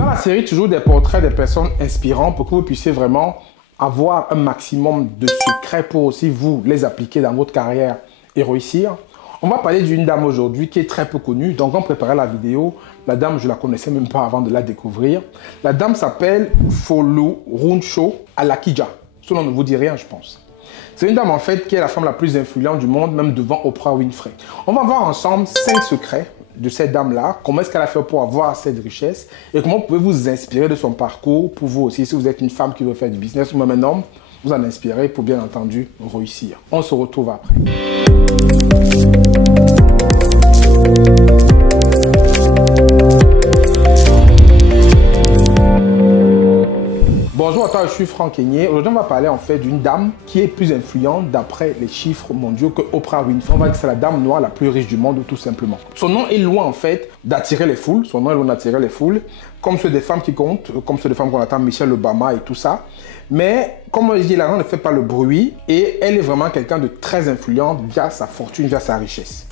Dans la série, toujours des portraits des personnes inspirantes pour que vous puissiez vraiment avoir un maximum de secrets pour aussi vous les appliquer dans votre carrière et réussir. On va parler d'une dame aujourd'hui qui est très peu connue. Donc, on préparait la vidéo. La dame, je ne la connaissais même pas avant de la découvrir. La dame s'appelle Folorunshò Alakija. Ce nom ne vous dit rien, je pense. C'est une dame, en fait, qui est la femme la plus influente du monde, même devant Oprah Winfrey. On va voir ensemble 5 secrets de cette dame-là. Comment est-ce qu'elle a fait pour avoir cette richesse et comment vous pouvez vous inspirer de son parcours pour vous aussi. Si vous êtes une femme qui veut faire du business ou même un homme, vous en inspirer pour bien entendu réussir. On se retrouve après. Bonjour à toi, je suis Franck Kenyé. Aujourd'hui, on va parler en fait d'une dame qui est plus influente d'après les chiffres mondiaux que Oprah Winfrey. On va dire que c'est la dame noire la plus riche du monde, tout simplement. Son nom est loin en fait d'attirer les foules. Son nom est loin d'attirer les foules, comme ceux des femmes qui comptent, comme ceux des femmes qu'on attend, Michelle Obama et tout ça. Mais comme je dis, l'argent ne fait pas le bruit et elle est vraiment quelqu'un de très influente via sa fortune, via sa richesse.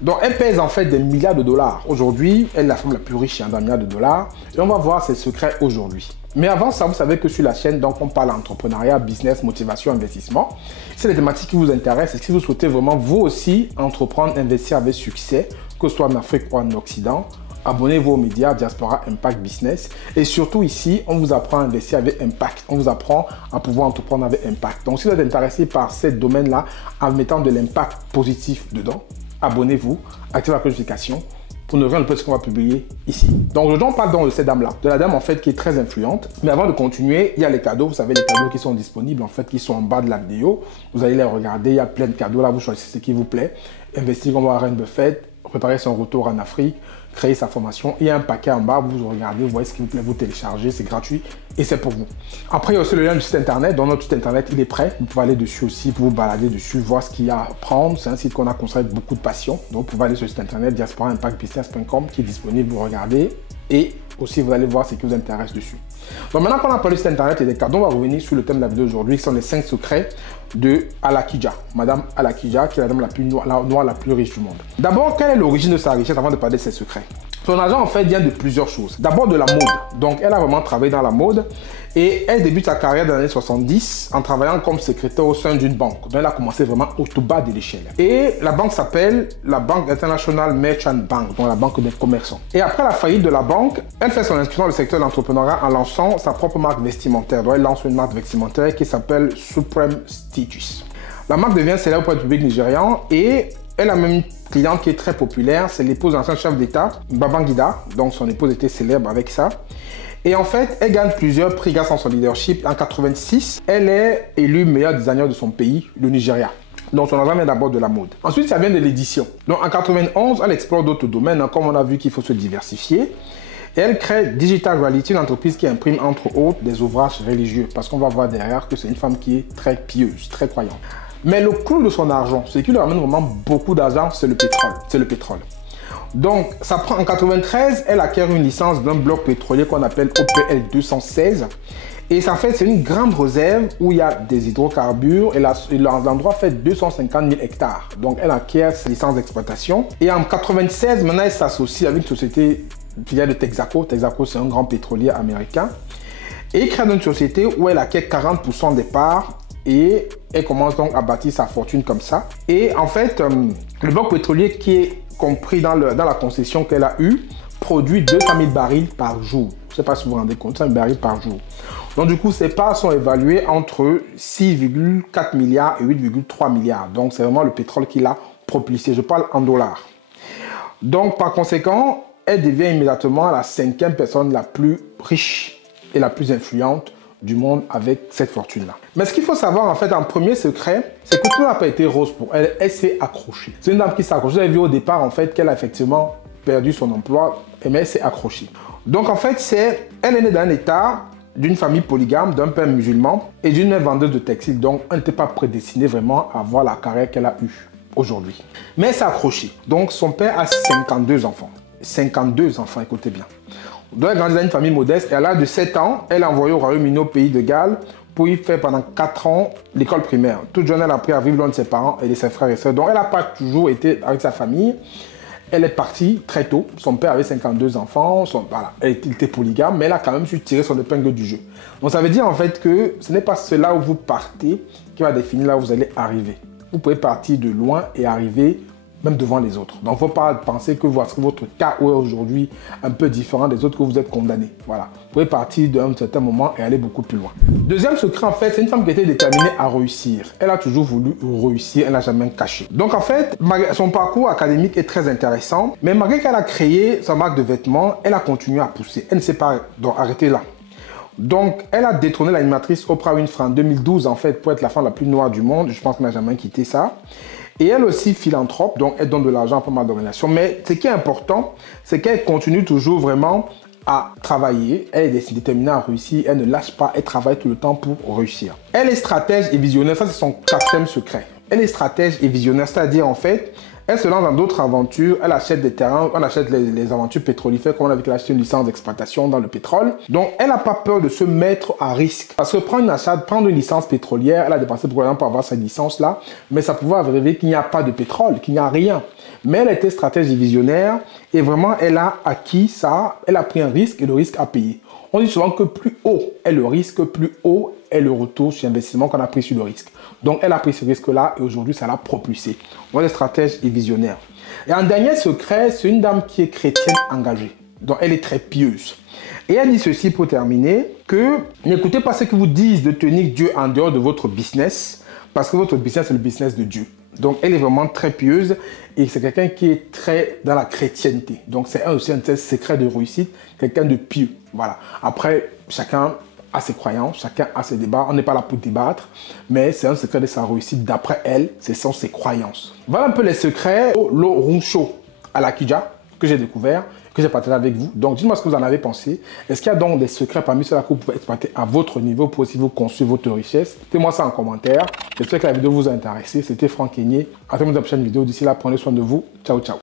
Donc, elle pèse en fait des milliards de dollars. Aujourd'hui, elle est la femme la plus riche d'un milliard de dollars. Et on va voir ses secrets aujourd'hui. Mais avant ça, vous savez que sur la chaîne, donc, on parle entrepreneuriat, business, motivation, investissement. C'est les thématiques qui vous intéressent. Et si vous souhaitez vraiment, vous aussi, entreprendre, investir avec succès, que ce soit en Afrique ou en Occident, abonnez-vous aux médias Diaspora Impact Business. Et surtout ici, on vous apprend à investir avec impact. On vous apprend à pouvoir entreprendre avec impact. Donc, si vous êtes intéressé par ce domaine-là, en mettant de l'impact positif dedans, abonnez-vous, activez la notification pour ne rien louper ce qu'on va publier ici. Donc aujourd'hui, on parle donc de cette dame-là, de la dame en fait qui est très influente. Mais avant de continuer, il y a les cadeaux. Vous savez, les cadeaux qui sont disponibles en fait, qui sont en bas de la vidéo. Vous allez les regarder, il y a plein de cadeaux là, vous choisissez ce qui vous plaît. Investir comme Warren Buffett, préparer son retour en Afrique, créer sa formation. Il y a un paquet en bas, vous regardez, vous voyez ce qui vous plaît, vous téléchargez, c'est gratuit et c'est pour vous. Après, il y a aussi le lien du site internet. Dans notre site internet, il est prêt. Vous pouvez aller dessus aussi pour vous balader dessus, voir ce qu'il y a à prendre. C'est un site qu'on a construit avec beaucoup de passion. Donc, vous pouvez aller sur le site internet diasporaimpactbusiness.com qui est disponible, vous regardez et aussi vous allez voir ce qui vous intéresse dessus. Donc, maintenant qu'on a parlé du site internet et des cadeaux, on va revenir sur le thème de la vidéo aujourd'hui qui sont les 5 secrets de Alakija, Madame Alakija, qui est la dame la plus noire, la plus riche du monde. D'abord, quelle est l'origine de sa richesse avant de parler de ses secrets? Son argent, en fait, vient de plusieurs choses. D'abord, de la mode. Donc, elle a vraiment travaillé dans la mode et elle débute sa carrière dans les années 70 en travaillant comme secrétaire au sein d'une banque. Donc, elle a commencé vraiment au tout bas de l'échelle. Et la banque s'appelle la Banque International Merchant Bank, donc la banque des commerçants. Et après la faillite de la banque, elle fait son inscription dans le secteur de l'entrepreneuriat en lançant sa propre marque vestimentaire. Donc, elle lance une marque vestimentaire qui s'appelle Supreme Stitches. La marque devient célèbre pour le public nigérian et elle a même une cliente qui est très populaire, c'est l'épouse de l'ancien chef d'État, Babangida. Donc son épouse était célèbre avec ça. Et en fait, elle gagne plusieurs prix grâce à son leadership. En 86, elle est élue meilleure designer de son pays, le Nigeria. Donc son argent vient d'abord de la mode. Ensuite, ça vient de l'édition. Donc en 91, elle explore d'autres domaines, comme on a vu qu'il faut se diversifier. Et elle crée Digital Reality, une entreprise qui imprime entre autres des ouvrages religieux. Parce qu'on va voir derrière que c'est une femme qui est très pieuse, très croyante. Mais le clou de son argent, ce qui lui ramène vraiment beaucoup d'argent, c'est le pétrole. C'est le pétrole. Donc, ça prend en 93, elle acquiert une licence d'un bloc pétrolier qu'on appelle OPL 216. Et ça fait, c'est une grande réserve où il y a des hydrocarbures et l'endroit fait 250 000 hectares. Donc, elle acquiert sa licence d'exploitation. Et en 96, maintenant, elle s'associe avec une société filiale de Texaco. Texaco, c'est un grand pétrolier américain. Et il crée une société où elle acquiert 40% des parts. Et elle commence donc à bâtir sa fortune comme ça. Et en fait, le bloc pétrolier qui est compris dans la concession qu'elle a eue produit 200 000 barils par jour. Je ne sais pas si vous vous rendez compte, 200 000 barils par jour. Donc du coup, ses parts sont évaluées entre 6,4 milliards et 8,3 milliards. Donc c'est vraiment le pétrole qui l'a propulsé. Je parle en dollars. Donc par conséquent, elle devient immédiatement la 5e personne la plus riche et la plus influente du monde avec cette fortune-là. Mais ce qu'il faut savoir, en fait, en premier secret, c'est que tout n'a pas été rose pour elle. Elle s'est accrochée. C'est une dame qui s'est accrochée. Vous avez vu au départ, en fait, qu'elle a effectivement perdu son emploi, mais elle s'est accrochée. Donc, en fait, elle est née d'un état, d'une famille polygame, d'un père musulman et d'une mère vendeuse de textiles. Donc, elle n'était pas prédestinée vraiment à avoir la carrière qu'elle a eue aujourd'hui. Mais elle s'est accrochée. Donc, son père a 52 enfants. 52 enfants, écoutez bien. Donc, elle grandit dans une famille modeste et à l'âge de 7 ans, elle est envoyée au Royaume-Uni, au pays de Galles, pour y faire pendant 4 ans l'école primaire. Toute jeune, elle a appris à vivre loin de ses parents et de ses frères et sœurs. Donc, elle n'a pas toujours été avec sa famille. Elle est partie très tôt. Son père avait 52 enfants. Voilà, elle était polygame, mais elle a quand même su tirer son épingle du jeu. Donc ça veut dire en fait que ce n'est pas cela où vous partez qui va définir là où vous allez arriver. Vous pouvez partir de loin et arriver même devant les autres. Donc, il ne faut pas penser que votre cas est aujourd'hui un peu différent des autres, que vous êtes condamné. Voilà. Vous pouvez partir d'un certain moment et aller beaucoup plus loin. Deuxième secret, en fait, c'est une femme qui était déterminée à réussir. Elle a toujours voulu réussir, elle n'a jamais caché. Donc, en fait, son parcours académique est très intéressant, mais malgré qu'elle a créé sa marque de vêtements, elle a continué à pousser. Elle ne s'est pas arrêtée là. Donc, elle a détrôné l'animatrice Oprah Winfrey en 2012, en fait, pour être la femme la plus noire du monde. Je pense qu'elle n'a jamais quitté ça. Et elle aussi philanthrope, donc elle donne de l'argent à pas mal d'organisations. Mais ce qui est important, c'est qu'elle continue toujours vraiment à travailler. Elle est déterminée à réussir, elle ne lâche pas, elle travaille tout le temps pour réussir. Elle est stratège et visionnaire, ça c'est son quatrième secret. Elle est stratège et visionnaire, c'est-à-dire en fait, elle se lance dans d'autres aventures, elle achète des terrains, on achète les aventures pétrolifères, comme on a vu qu'elle a acheté une licence d'exploitation dans le pétrole. Donc, elle n'a pas peur de se mettre à risque. Parce que prendre une licence pétrolière, elle a dépensé pour exemple pour avoir cette licence-là, mais ça pouvait arriver qu'il n'y a pas de pétrole, qu'il n'y a rien. Mais elle était stratège et visionnaire, et vraiment, elle a acquis ça, elle a pris un risque, et le risque a payé. On dit souvent que plus haut est le risque, plus haut est le retour sur investissement qu'on a pris sur le risque. Donc, elle a pris ce risque-là et aujourd'hui, ça l'a propulsé. On est stratège et visionnaire. Et un dernier secret, c'est une dame qui est chrétienne engagée. Donc, elle est très pieuse. Et elle dit ceci pour terminer, que n'écoutez pas ce que vous disent de tenir Dieu en dehors de votre business, parce que votre business, c'est le business de Dieu. Donc, elle est vraiment très pieuse et c'est quelqu'un qui est très dans la chrétienté. Donc, c'est aussi un secret de réussite, quelqu'un de pieux. Voilà. Après, chacun a ses croyances, chacun a ses débats. On n'est pas là pour débattre, mais c'est un secret de sa réussite. D'après elle, ce sont ses croyances. Voilà un peu les secrets au Loruncho à la Kidja que j'ai découvert, que j'ai partagé avec vous. Donc, dites-moi ce que vous en avez pensé. Est-ce qu'il y a donc des secrets parmi ceux-là que vous pouvez exploiter à votre niveau pour aussi vous construire votre richesse? Mettez-moi ça en commentaire. J'espère que la vidéo vous a intéressé. C'était Franck Kenyé. À la prochaine vidéo. D'ici là, prenez soin de vous. Ciao, ciao.